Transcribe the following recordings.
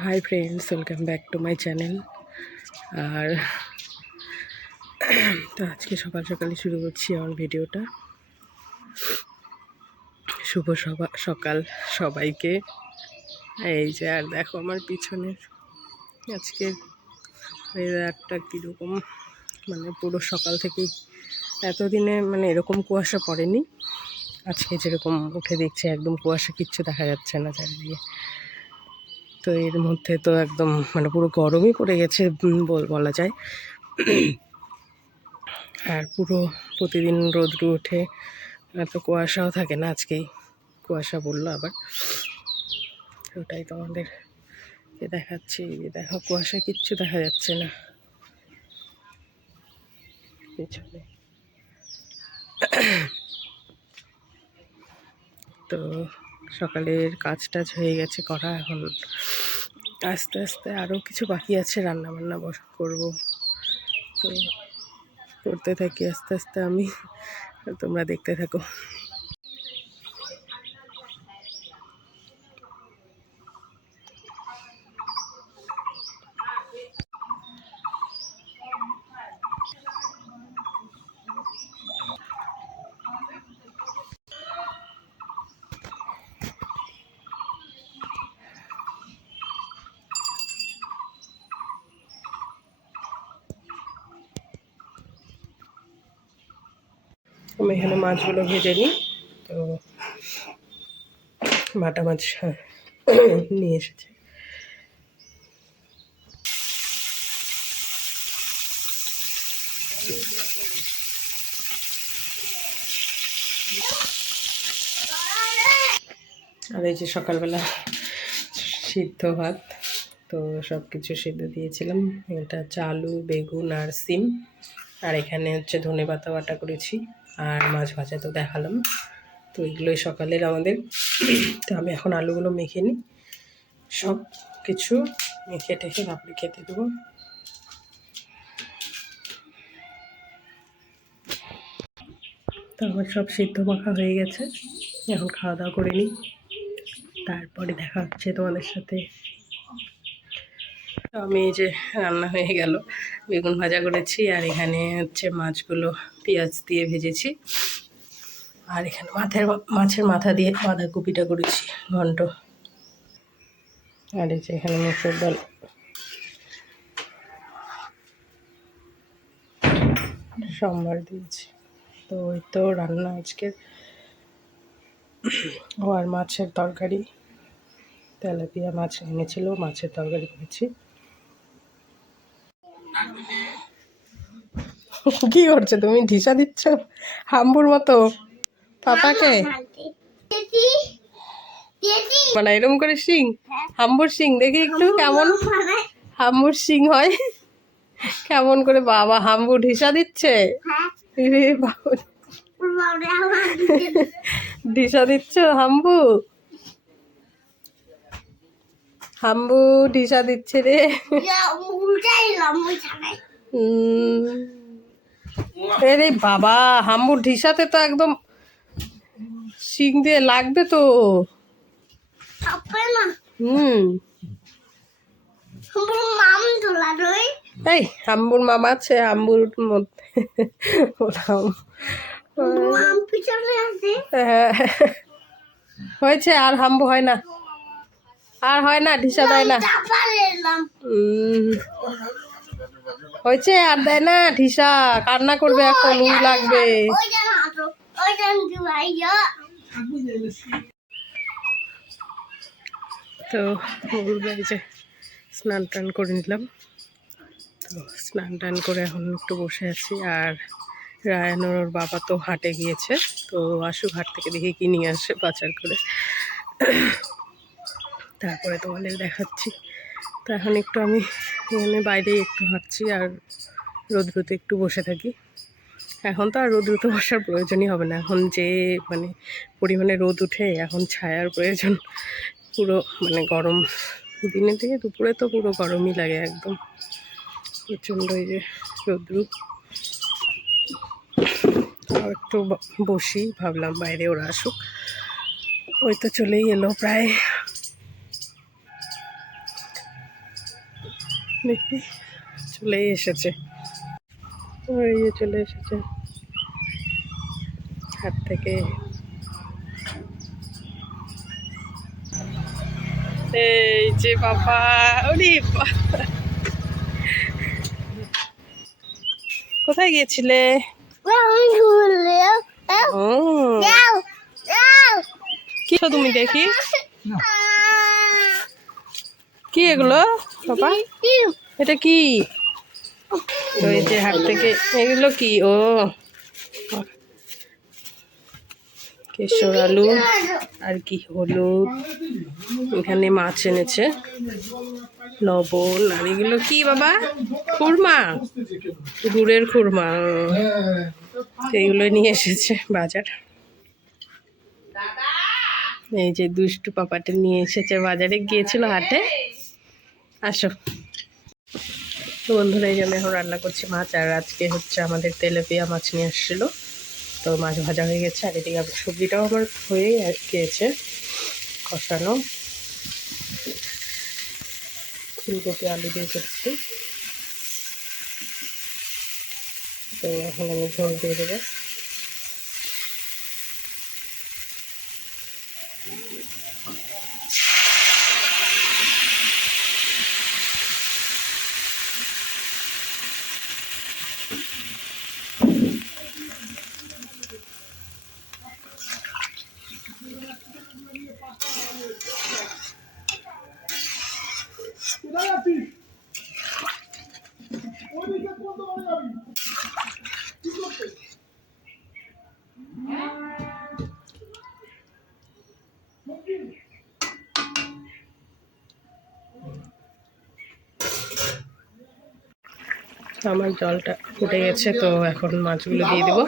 High friends, welcome back to my channel. আর তো আজকে সকাল সকালই শুরু করছি আমার ভিডিওটা। শুভ সকাল সবাইকে। এই যে, আর দেখো আমার পিছনের আজকের ওয়েদারটা কীরকম, মানে পুরো সকাল থেকেই এতদিনে মানে এরকম কুয়াশা পড়েনি। আজকে যেরকম উঠে দেখছি একদম কুয়াশা, কিচ্ছু দেখা যাচ্ছে না চারিদিকে। তো এর মধ্যে তো একদম মানে পুরো গরমই পড়ে গেছে বলা যায়। আর পুরো প্রতিদিন রোদ্রু ওঠে, এত কুয়াশাও থাকে না, আজকেই কুয়াশা বললো আবার। ওটাই তোমাদেরকে দেখাচ্ছি। দেখো কুয়াশা, কিচ্ছু দেখা যাচ্ছে না পেছনে। তো সকালের কাজ টাজ হয়ে গেছে করা, এখন আস্তে আস্তে আরও কিছু বাকি আছে, রান্না বান্না করবো। তো করতে থাকি আস্তে আস্তে আমি, তোমরা দেখতে থাকো। আমি এখানে মাছগুলো ভেজে নিই। তো বাটা মাছ নিয়ে এসেছে। আর এই যে সকালবেলা সিদ্ধ ভাত, তো সব কিছু সিদ্ধ দিয়েছিলাম। এটা হচ্ছে আলু, বেগুন আর সিম। আর এখানে হচ্ছে ধনেপাতা বাটা করেছি, আর মাছ ভাজা তো দেখালাম। তো এগুলোই সকালের আমাদের। তো আমি এখন আলুগুলো মেখে নিই, সব কিছু মেখে টেখে তারপরে খেতে দেবো। তো আমার সব সিদ্ধ মাখা হয়ে গেছে, এখন খাওয়া দাওয়া করে নিই, তারপরে দেখা হচ্ছে তোমাদের সাথে। আমি এই যে রান্না হয়ে গেল, বেগুন ভাজা করেছি, আর এখানে হচ্ছে মাছগুলো পেঁয়াজ দিয়ে ভেজেছি, আর এখানে মাছের মাথা দিয়ে বাঁধাকপিটা করেছি ঘন্ট। আর এই যে এখানে মসুর ডাল, সম্বার দিয়েছি। তো ওই তো রান্না আজকের। ও আর মাছের তরকারি, তেলাপিয়া মাছ এনেছিল, মাছের তরকারি করেছি। কি করছো তুমি? ঢিসা দিচ্ছ হাম্বুর মতো পাপাকে? মানে এরকম করে শিং, হাম্বুর শিং দেখি একটু কেমন হাম্বুর শিং হয়, কেমন করে বাবা হাম্বু ঢিসা দিচ্ছে। ঢিসা দিচ্ছ হাম্বু, হাম্বু ঢিসা দিচ্ছে রে। রে বাবা, হাম্বুর ঢিসাতে তো একদম শিং দিয়ে লাগবে তো। এই হাম্বুর মামা আছে, হাম্বুর মধ্যে হয়েছে, আর হাম্বু হয় না, আর হয় না, ঢিসা দেয় না। হয়েছে, আর দেয় না ঢিসা, কান্না করবে এখন, লাগবে। তো বলবে যে স্নান টান করে নিলাম। তো স্নান টান করে এখন একটু বসে আছি। আর রায়ানোর ওর বাবা তো হাটে গিয়েছে, তো আসুক হাট থেকে দেখে কি নিয়ে আসে বাজার করে, তারপরে তোমাদের দেখাচ্ছি। তো এখন একটু আমি এখানে বাইরে একটু হাঁটছি, আর রোদ্রুতে একটু বসে থাকি। এখন তো আর রোদ্রুতে বসার প্রয়োজনই হবে না, এখন যে মানে পরিমাণে রোদ উঠে, এখন ছায়ার প্রয়োজন। পুরো মানে গরম, দিনের থেকে দুপুরে তো পুরো গরমই লাগে একদম প্রচণ্ড। এই যে রোদ্রু, একটু বসি, ভাবলাম বাইরে ওরা আসুক। ওই তো চলেই এলো প্রায়। দেখি চলেই এসেছে, ওই যে চলে এসেছে হাট থেকে। এই যে বাবা, ওরে কোথায় গিয়েছিলে? কি তুমি দেখি কি এগুলো বাবা, এটা কি? ওই যে হাট থেকে এগুলো কি? ও কেশর আলু আর কি হলুদ, এখানে মাছ এনেছে, লবণ, আর এগুলো কি বাবা? খুরমা, গুড়ের খুরমা, এইগুলো নিয়ে এসেছে বাজার। এই যে দুষ্টু পাপাটা নিয়ে এসেছে, বাজারে গিয়েছিল হাটে। আসো তো বন্ধুরা, এই জন্য এখন রান্না করছি মাছ। আর আজকে হচ্ছে আমাদের তেলাপিয়া মাছ নিয়ে আসছিলো, তো মাছ ভাজা হয়ে গেছে। আর এদিকে সবজিটাও আমার হয়েই গিয়েছে কষানো, ফুলকপি আলু দিয়ে করছি। তো এখন আমি ঝোল দিয়ে দেবো। আমার জলটা ফুটে গেছে, তো এখন মাছগুলো দিয়ে দেবো।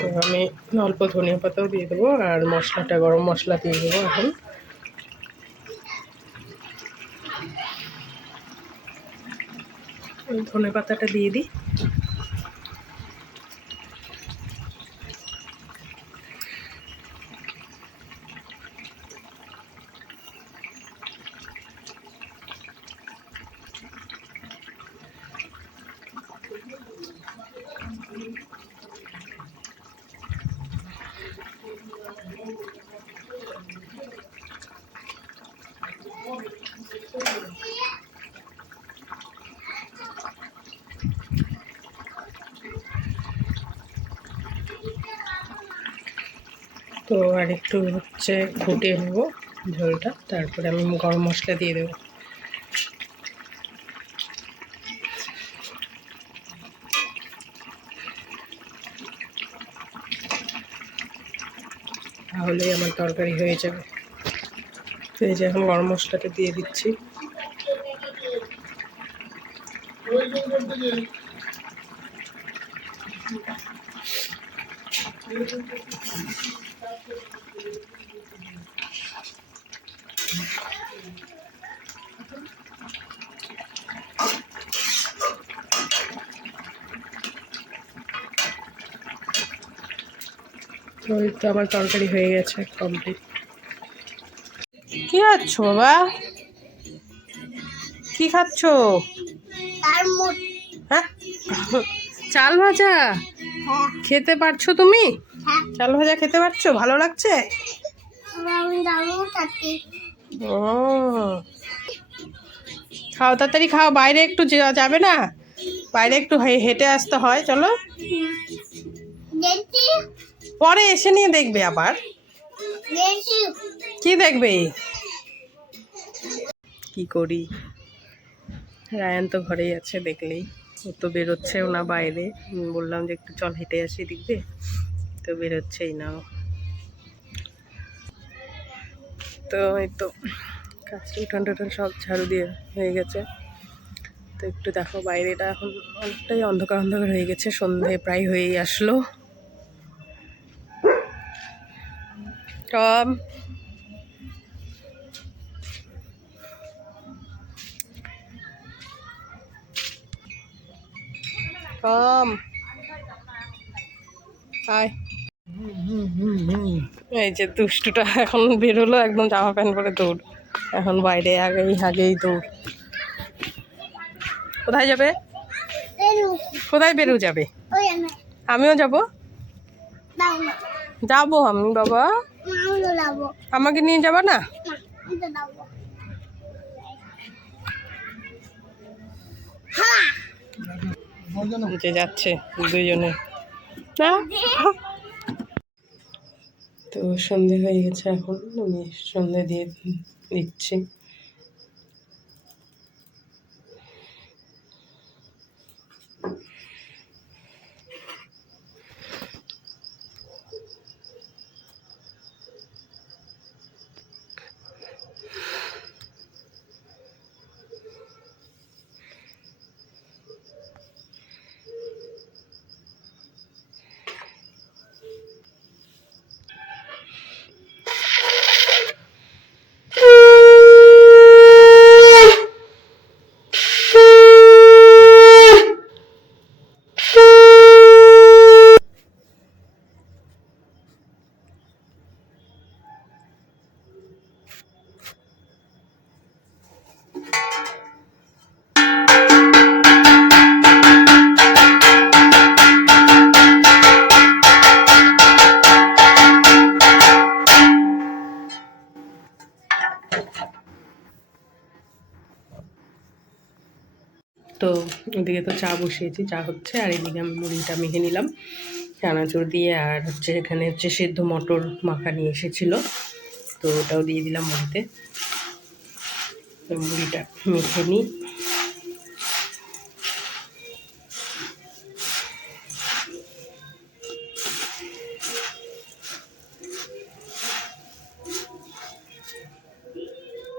তো আমি অল্প ধনিয়া পাতাও দিয়ে দেবো, আর মশলাটা গরম মশলা দিয়ে দেবো এখন। ধনে পাতাটা দিয়ে দিই। তো আর একটু হচ্ছে ফুটিয়ে নেব ঝোলটা, তারপরে আমি গরম মশলা দিয়ে দেবো। তাহলেই আমার তরকারি হয়ে যাবে। তো এই যে এখন গরম মশলাটা দিয়ে দিচ্ছি। তো এই তো আমার তরকারি হয়ে গেছে কমপ্লিট। কি খাচ্ছ বাবা? কি খাচ্ছ? হ্যাঁ, চাল ভাজা খেতে পারছো তুমি? চাল ভাজা খেতে পারছো? ভালো লাগছে? ও খাও, তাড়াতাড়ি খাও, বাইরে একটু যাবে না? বাইরে একটু হেঁটে আসতে হয়, চলো। পরে এসে নিয়ে দেখবে আবার। কি দেখবে? কি করি, রায়ান তো ঘরেই আছে, দেখলেই ও তো বেরোচ্ছেও না বাইরে। বললাম যে একটু চল হেঁটে আসি দেখবে, তো বেরোচ্ছেই না। তো এই তো কাজটা উঠান টুঠান সব ঝাড়ু দিয়ে হয়ে গেছে। তো একটু দেখো বাইরেটা এখন অনেকটাই অন্ধকার অন্ধকার হয়ে গেছে, সন্ধে প্রায় হয়েই আসলো। টম টম হাই, এই যে দুষ্টুটা এখন বেরোলো, একদম জামা প্যান্ট পরে দৌড়, এখন বাইরে আগেই আগেই দৌড়। কোথায় যাবে? কোথায় বেরো যাবে? আমিও যাব, যাবো আমি বাবা, আমাকে নিয়ে যাবা না? যে যাচ্ছে দুজনে না। তো সন্ধে হয়ে গেছে, এখন আমি সন্ধে দিয়ে দিচ্ছি। তো ওদিকে তো চা বসিয়েছি, চা হচ্ছে, আর এদিকে আমি মুড়িটা মেখে নিলাম চানাচুর দিয়ে, আর হচ্ছে এখানে হচ্ছে সেদ্ধ মটর মাখা নিয়ে এসেছিলো, তো ওটাও দিয়ে দিলাম মুড়িতে। তো মুড়িটা মেখে নিই।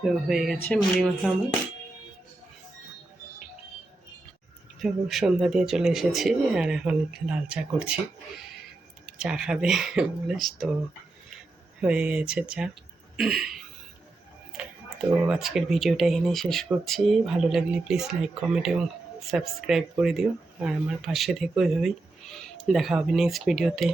তো হয়ে গেছে মুড়ি মাখা আমার। তো সন্ধ্যা দিয়ে চলে এসেছি, আর এখন লাল চা করছি, চা খাবে বলে। তো হয়ে গেছে চা। তো আজকের ভিডিওটা এখানেই শেষ করছি। ভালো লাগলে প্লিজ লাইক, কমেন্ট এবং সাবস্ক্রাইব করে দিও, আর আমার পাশে থেকো এভাবেই। দেখা হবে নেক্সট ভিডিওতে।